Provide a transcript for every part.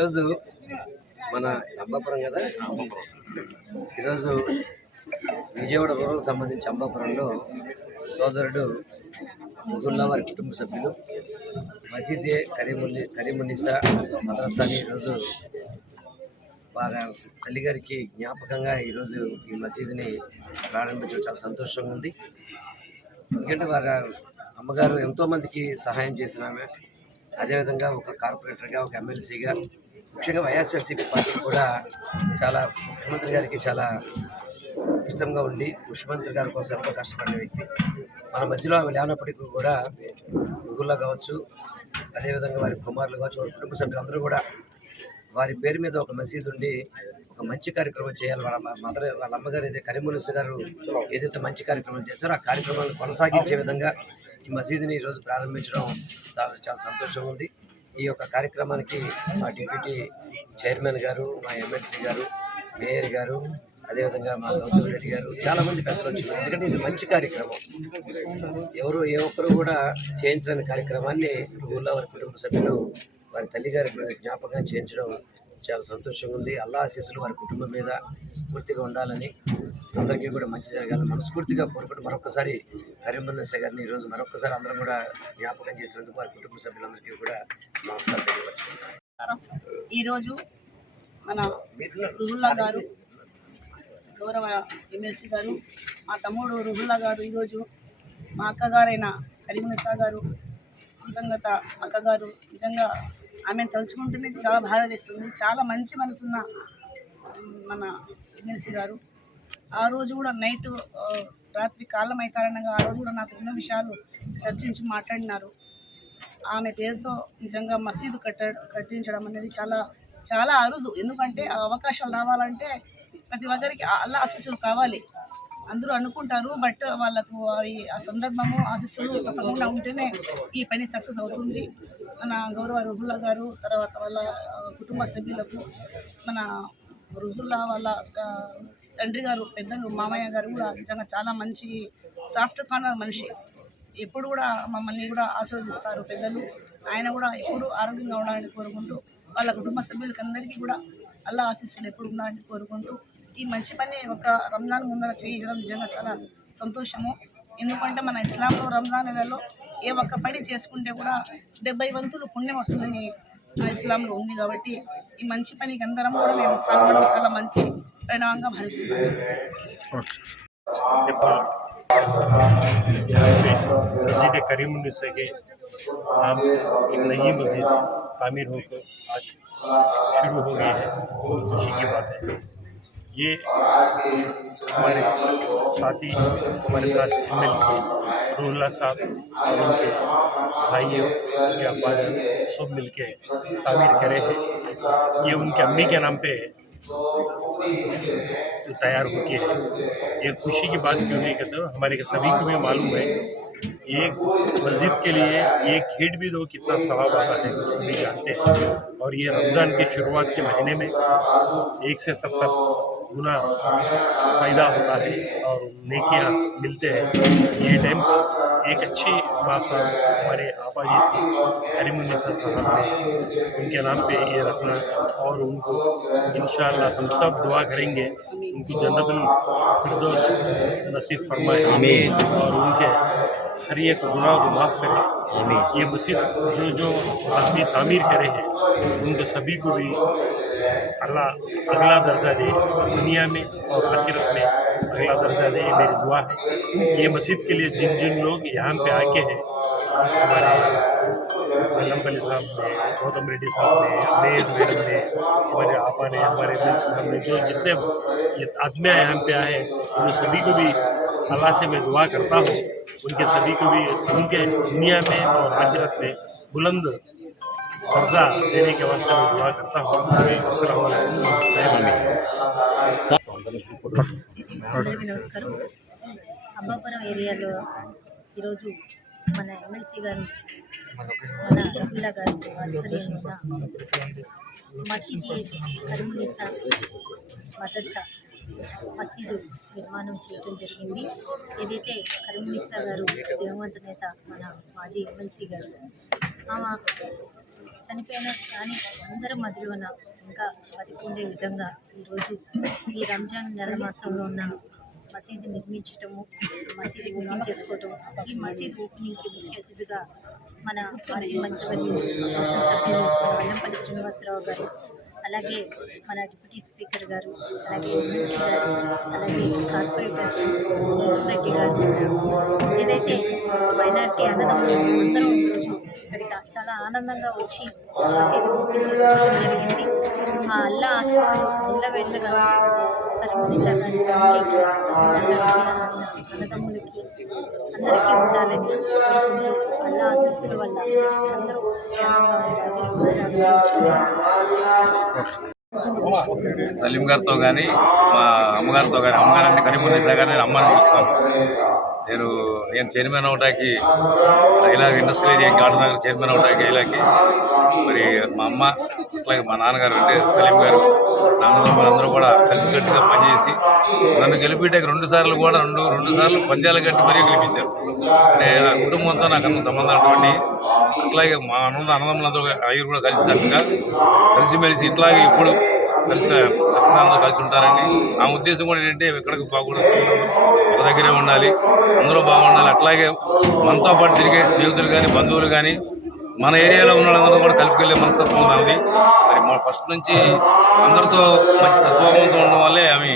ఈరోజు మన అంబాపురం కదా? ఈరోజు విజయవాడ రూరల్ సంబంధించి అంబాపురంలో సోదరుడు ముగుల్లా వారి కుటుంబ సభ్యులు మసీదే కరీముని కరీమునిసా మద్రసాని ఈరోజు వారి తల్లిగారికి జ్ఞాపకంగా ఈరోజు ఈ మసీదుని ప్రారంభించడం చాలా సంతోషంగా ఉంది. ఎందుకంటే వారి అమ్మగారు ఎంతోమందికి సహాయం చేసిన ఆమె. అదేవిధంగా ఒక కార్పొరేటర్గా ఒక ఎమ్మెల్సీగా ముఖ్యంగా వైఎస్ఆర్సీపీ పార్టీ కూడా చాలా ముఖ్యమంత్రి గారికి చాలా ఇష్టంగా ఉండి ముఖ్యమంత్రి గారి కోసం ఎంతో కష్టపడిన వ్యక్తి. మన మధ్యలో ఆమె లేనప్పటికీ కూడా ముగ్గుల్లో కావచ్చు అదేవిధంగా వారి కుమారులు కావచ్చు వారి కుటుంబ సభ్యులందరూ కూడా వారి పేరు మీద ఒక మసీదు ఉండి ఒక మంచి కార్యక్రమం చేయాలి. వాళ్ళ మదర్ వాళ్ళ అమ్మగారు ఏదైతే కరీమునిస్ గారు ఏదైతే మంచి కార్యక్రమం చేశారో ఆ కార్యక్రమాన్ని కొనసాగించే విధంగా ఈ మసీదుని ఈరోజు ప్రారంభించడం చాలా చాలా సంతోషంగా ఉంది. ఈ యొక్క కార్యక్రమానికి మా డిప్యూటీ చైర్మన్ గారు మా ఎమ్మెల్సీ గారు మేయర్ గారు అదేవిధంగా మా గౌతమ్ రెడ్డి గారు చాలామంది పెద్దలు వచ్చారు ఎందుకంటే ఇది మంచి కార్యక్రమం. ఎవరు ఏ ఒక్కరు కూడా చేయించలేని కార్యక్రమాన్ని ఊళ్ళో వారి కుటుంబ సభ్యులు వారి తల్లిగారి జ్ఞాపకం చేయించడం చాలా సంతోషంగా ఉంది. అల్లా ఆశీస్సులు వారి కుటుంబం మీద పూర్తిగా ఉండాలని అందరికీ కూడా మంచి జరగాలని మనస్ఫూర్తిగా కోరుకుంటూ మరొకసారి కరీమున్నస గారిని ఈరోజు మరొకసారి అందరం కూడా జ్ఞాపకం చేసినందుకు వారి కుటుంబ సభ్యులందరికీ కూడా నమస్కారం తెలియపరుచుకుంటాను ఈరోజు మన రుహుల్లా గారు గౌరవ ఎమ్మెల్సీ గారు మా తమ్ముడు రుహుల్లా గారు ఈరోజు మా అక్కగారైన కరీమునిసా గారు దివంగత అక్కగారు నిజంగా ఆమెను తలుచుకుంటేనే చాలా బాధ వేస్తుంది. చాలా మంచి మనసున్న మన ఎమ్మెల్సీ గారు. ఆ రోజు కూడా నైట్ రాత్రి కాలం అయి కారణంగా ఆ రోజు కూడా నాకు ఎన్నో విషయాలు చర్చించి మాట్లాడినారు. ఆమె పేరుతో నిజంగా మసీదు కట్ట కట్టించడం అనేది చాలా చాలా అరుదు. ఎందుకంటే ఆ అవకాశాలు రావాలంటే ప్రతి ఒక్కరికి అలా ఆశీస్సులు కావాలి. అందరూ అనుకుంటారు బట్ వాళ్ళకు వారి ఆ సందర్భము ఆశీస్సులు తప్పకుండా ఉంటేనే ఈ పని సక్సెస్ అవుతుంది. మన గౌరవ రుహుల్లా గారు తర్వాత వాళ్ళ కుటుంబ సభ్యులకు మన రుహుల్లా వాళ్ళ తండ్రి గారు పెద్దలు మామయ్య గారు కూడా నిజంగా చాలా మంచి సాఫ్ట్ కార్నర్ మనిషి. ఎప్పుడు కూడా మమ్మల్ని కూడా ఆశీర్వదిస్తారు పెద్దలు. ఆయన కూడా ఎప్పుడు ఆరోగ్యంగా ఉండాలని కోరుకుంటూ వాళ్ళ కుటుంబ సభ్యులకి అందరికీ కూడా అల్లా ఆశీస్సులు ఎప్పుడు ఉండాలని కోరుకుంటూ ఈ మంచి పని ఒక రంజాన్ ముందర చేయడం నిజంగా చాలా సంతోషము. ఎందుకంటే మన ఇస్లాంలో రంజాన్ నెలలో ఏ ఒక్క పని చేసుకుంటే కూడా డెబ్బై వంతులు పుణ్యం వస్తుందని ఇస్లాంలో ఉంది కాబట్టి ఈ మంచి పనికి అందరం కూడా మేము పాల్గొనడం చాలా మంచి مسجد کریم النسا کے نام سے ایک نئی مسجد تعمیر ہو کر آج شروع ہو گئی ہے۔ بہت خوشی کی بات ہے۔ یہ ہمارے ساتھی، ہمارے ساتھ ایم ایل سی روح اللہ صاحب، اور ان کے بھائیوں کے ابا سب مل کے تعمیر کرے ہیں۔ یہ ان کے امی کے نام پہ ہے۔ جو تیار ہو کے۔ یہ خوشی کی بات کیوں نہیں کرتا ہمارے سبھی کو بھی معلوم ہے۔ ایک مسجد کے لیے ایک ہیٹ بھی دو کتنا ثواب آتا ہے سبھی جانتے ہیں۔ اور یہ رمضان کی شروعات کے مہینے میں ایک سے ستر گناہ فائدہ ہوتا ہے اور نیکیاں ملتے ہیں۔ یہ ڈیم کو ایک اچھی بادشاہ ہمارے آپا جی سے کریم النسا صاحب نے ان کے نام پہ یہ رکھنا اور ان کو انشاءاللہ ہم سب دعا کریں گے۔ ان کی جنت الفردوس نصیب فرمائے۔ آمین۔ اور ان کے ہر ایک گناہ کو معاف کرے۔ یہ مسجد جو جو آدمی تعمیر کرے ہیں ان کے سبھی کو بھی اللہ اگلا درجہ دے دنیا میں اور آخرت میں۔ اگلا درجہ دے یہ میری دعا ہے۔ یہ مسجد کے لیے جن جن لوگ یہاں پہ آ کے ہیں، ہمارے علم علی صاحب نے، گوتم ریڈی صاحب نے امید میڈم نے، ہمارے آپا نے، ہمارے ملک صاحب نے، جو جتنے آدمی یہاں پہ آئے ہیں، ان سبھی کو بھی اللہ سے میں دعا کرتا ہوں۔ ان کے سبھی کو بھی، ان کے دنیا میں اور آخرت میں بلند दर्जा देने के वास्ते मैं दुआ करता हूँ अस्सलाम वालेकुम అందరికీ నమస్కారం అబ్బాపురం ఏరియాలో ఈరోజు మన ఎమ్మెల్సీ గారు మన రహుల్లా గారు ఆధ్వర్యంలో మసీదీ కరీమునిసా మదర్సా మసీదు నిర్మాణం చేయడం జరిగింది ఏదైతే కరీమునిసా గారు దివంగత నేత మన మాజీ ఎమ్మెల్సీ గారు ఆమె చనిపోయినా కానీ అందరి మధ్యలోన ఇంకా బతికుండే విధంగా ఈరోజు ఈ రంజాన్ నెల మాసంలో ఉన్న మసీదు నిర్మించటము మసీదు ఓపెన్ చేసుకోవటం ఈ మసీదు ఓపెనింగ్కి ముఖ్య అతిథిగా మన మాజీ మంత్రివర్యులు శాసనసభ్యులు వెల్లంపల్లి శ్రీనివాసరావు గారు అలాగే మన డిప్యూటీ స్పీకర్ గారు అలాగే ఎమ్మెల్సీ గారు అలాగే కార్పొరేటర్స్ రెడ్డి గారు. ఏదైతే మైనార్టీ అన్నదమ్ములు అందరం ఈరోజు ఇక్కడికి చాలా ఆనందంగా వచ్చి మసీదు చేసుకోవడం జరిగింది మా అల్లా ఆశీస్సులు ఇళ్ళ కరీమునిసా గారి అన్నదమ్ములకి అందరికీ ఉండాలని కోరుకుంటూ అల్లా ఆశీస్సుల వల్ల అందరూ సలీం గారితో కానీ మా అమ్మగారితో కానీ అమ్మగారు అంటే కరీమున్నీసా గారిని నేను అమ్మని పిలుస్తాను నేను నేను చైర్మన్ అవటానికి ఇలాగ industrial area garden Nagar chairman అవటానికి ఇలాకి మరి మా అమ్మ అట్లాగే మా నాన్నగారు అంటే సలీం గారు నాన్నగారు కూడా కలిసికట్టుగా పనిచేసి నన్ను గెలిపించడానికి రెండు సార్లు కూడా రెండు రెండు సార్లు పంద్యాలు కట్టి మరీ గెలిపించారు. అంటే నా కుటుంబంతో నాకు అంత సంబంధం అటువంటి అట్లాగే మా అన్న అన్నదమ్ములందరూ ఐదు కూడా కలిసి చక్కగా కలిసిమెలిసి ఇట్లాగే ఇప్పుడు కలిసి చక్కగా అందరూ కలిసి ఉంటారండి. ఆ ఉద్దేశం కూడా ఏంటంటే ఎక్కడికి పోకూడదు ఒక దగ్గరే ఉండాలి అందరూ బాగుండాలి. అట్లాగే మనతో పాటు తిరిగే స్నేహితులు కానీ బంధువులు కానీ మన ఏరియాలో ఉన్న వాళ్ళందరూ కూడా కలిపికెళ్ళే మనస్తత్వం ఉంది మరి మన ఫస్ట్ నుంచి అందరితో మంచి సద్భావంతో ఉండడం వల్లే ఆమె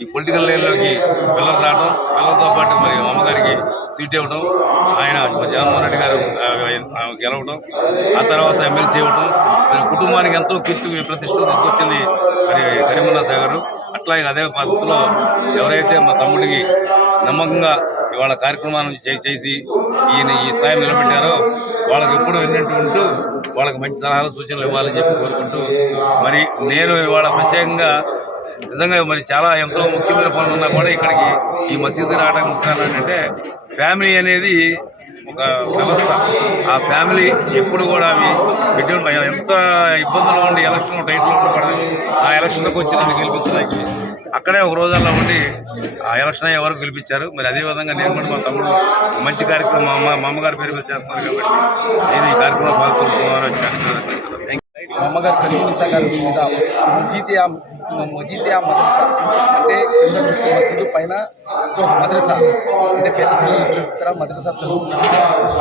ఈ పొలిటికల్ లైన్లోకి పిల్లలు రావడం పిల్లలతో పాటు మరి అమ్మగారికి సీట్ ఇవ్వడం ఆయన జగన్మోహన్ రెడ్డి గారు గెలవడం ఆ తర్వాత ఎమ్మెల్సీ ఇవ్వడం మరి కుటుంబానికి ఎంతో కీర్తి ప్రతిష్టలు తీసుకొచ్చింది మరి కరీముల్లా సాగర్. అట్లాగే అదే పద్ధతిలో ఎవరైతే మా తమ్ముడికి నమ్మకంగా ఇవాళ కార్యక్రమాలను చే- చేసి ఈయన ఈ స్థాయి నిలబెట్టారో వాళ్ళకి ఎప్పుడు విన్నట్టు ఉంటూ వాళ్ళకి మంచి సలహాలు సూచనలు ఇవ్వాలని చెప్పి కోరుకుంటూ మరి నేను ఇవాళ ప్రత్యేకంగా నిజంగా మరి చాలా ఎంతో ముఖ్యమైన పనులు ఉన్నా కూడా ఇక్కడికి ఈ మసీదు రావడానికి ముఖ్య ఏంటంటే ఫ్యామిలీ అనేది వ్యవస్థ. ఆ ఫ్యామిలీ ఎప్పుడు కూడా అవి బిడ్డలు ఎంత ఇబ్బందులు ఉండి ఎలక్షన్ టైట్లో ఉండకూడదు. ఆ ఎలక్షన్లకు వచ్చి నన్ను గెలిపించడానికి. అక్కడే ఒక రోజుల్లో ఉండి ఆ ఎలక్షన్ అయ్యే వరకు గెలిపించారు. మరి అదే విధంగా నేను కూడా మా తమ్ముడు మంచి కార్యక్రమం మా అమ్మ మా అమ్మగారి పేరు మీద చేస్తున్నారు కాబట్టి నేను ఈ కార్యక్రమంలో పాల్గొంటున్నాను వచ్చాను అమ్మగారు కరీమునిసా గారి మీద మజీతియా మజీతియా మదరసా? అంటే కింద చుట్టూ మసీదు పైన సో మదరసా? అంటే పెద్ద పిల్లల చుట్టూ మదరసా చదువు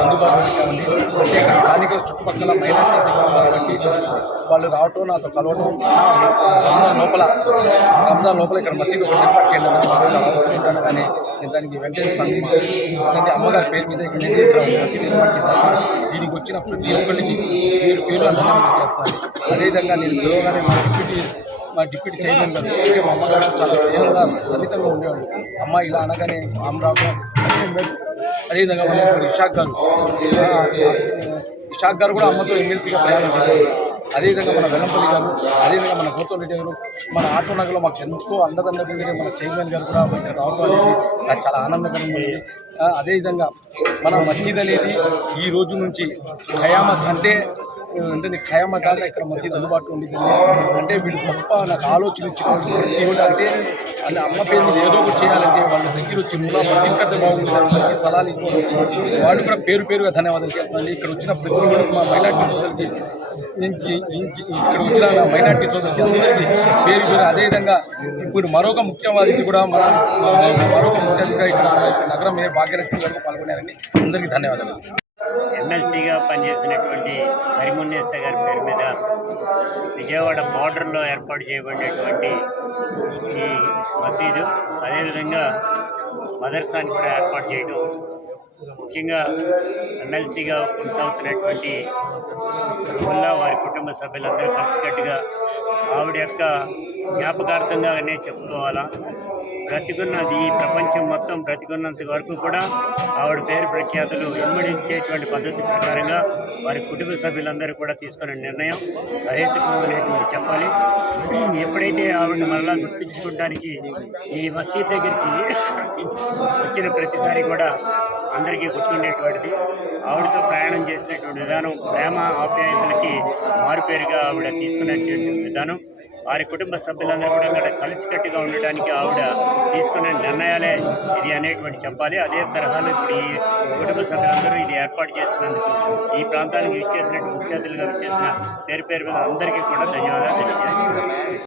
అందుబాటులో ఉంది అంటే చుట్టుపక్కల మైనార్టీ ఎక్కువ కాబట్టి వాళ్ళు రావటం నాతో కలవటం రంజాన్ లోపల రంజాన్ లోపల ఇక్కడ మసీదు ఒకటి ఏర్పాటు చేయండి చాలా అవసరం. ఉందని కానీ నేను దానికి వెంటనే స్పందించి అంటే అమ్మగారి పేరు మీద ఇక్కడ మసీదు ఏర్పాటు చేశాను. దీనికి వచ్చిన ప్రతి ఒక్కరికి పేరు పేరు అన్నదానం చేస్తాను అదేవిధంగా నేను పిలవగానే మా డిప్యూటీ మా డిప్యూటీ చైర్మన్ గారు మా అమ్మగారు చాలా స్నేహంగా సన్నిహితంగా ఉండేవాడు అమ్మ ఇలా అనగానే ఆమె రావడం అదేవిధంగా మన ఇషాక్ గారు. షాక్ గారు కూడా అమ్మతో ఎమ్మెల్సీగా ప్రయాణం చేశారు. అదేవిధంగా మన వెల్లంపల్లి గారు అదేవిధంగా మన గౌతమ్ రెడ్డి గారు మన ఆటో నగర్లో మాకు ఎంతో అండదండగా మన చైర్మన్ గారు కూడా ఇక్కడ రావడం నాకు చాలా ఆనందకరంగా ఉంది. అదేవిధంగా మన మసీద్ అనేది ఈ రోజు నుంచి ఖయామత్ అంటే అంటే నీకు ఖయామత్ ఇక్కడ మసీద్ అందుబాటులో ఉండేది అంటే వీళ్ళు గొప్ప నాకు ఆలోచన ఇచ్చిన అంటే అంటే అమ్మ పేరు మీద ఏదో ఒకటి చేయాలంటే వాళ్ళ దగ్గర వచ్చి ములా మసీద్ కడితే బాగుంటుంది మంచి స్థలాలు ఇచ్చుకోవాలి వాళ్ళు కూడా పేరు పేరుగా ధన్యవాదాలు చేస్తున్నాను ఇక్కడ వచ్చిన ప్రతి ఒక్కరు మా మైనార్టీ సోదరికి ఇక్కడ వచ్చిన మైనార్టీ సోదరికి అందరికీ పేరు పేరు అదేవిధంగా ఇప్పుడు మరొక ముఖ్యవాదికి కూడా మన మరొక ముఖ్య ఇక్కడ నగరం ఏ భాగ్యలక్ష్మి గారు పాల్గొన్నారని అందరికీ ధన్యవాదాలు. ఎమ్మెల్సీగా పనిచేసినటువంటి హరిమున్నేశ గారి పేరు మీద విజయవాడ బార్డర్లో ఏర్పాటు చేయబడినటువంటి ఈ మసీదు అదేవిధంగా మదర్సాని కూడా ఏర్పాటు చేయడం ముఖ్యంగా ఎమ్మెల్సీగా కొనసాగుతున్నటువంటి ముల్లా వారి కుటుంబ సభ్యులందరూ కలిసికట్టుగా ఆవిడ యొక్క జ్ఞాపకార్థంగానే చెప్పుకోవాలా. బ్రతికున్నది ఈ ప్రపంచం మొత్తం బ్రతికున్నంత వరకు కూడా ఆవిడ పేరు ప్రఖ్యాతులు ఇమ్మడించేటువంటి పద్ధతి ప్రకారంగా వారి కుటుంబ సభ్యులందరూ కూడా తీసుకున్న నిర్ణయం సహేతుకమైనటువంటి చెప్పాలి. ఎప్పుడైతే ఆవిడని మరలా గుర్తించుకోవడానికి ఈ మసీద్ దగ్గరికి వచ్చిన ప్రతిసారి కూడా అందరికీ గుర్తుండేటువంటిది. ఆవిడతో ప్రయాణం చేసినటువంటి విధానం ప్రేమ ఆప్యాయతలకి మారుపేరుగా ఆవిడ తీసుకునేటువంటి విధానం. వారి కుటుంబ సభ్యులందరూ కూడా ఇక్కడ కలిసికట్టుగా ఉండడానికి ఆవిడ తీసుకునే నిర్ణయాలే ఇది అనేటువంటి చెప్పాలి. అదే తరహాలో ఇప్పుడు ఈ కుటుంబ సభ్యులందరూ ఇది ఏర్పాటు చేసినందుకు ఈ ప్రాంతానికి ఇచ్చేసినట్టు ముఖ్య అతిథులుగా ఇచ్చేసిన పేరు పేరు మీద అందరికీ కూడా ధన్యవాదాలు తెలియజేస్తున్నాను.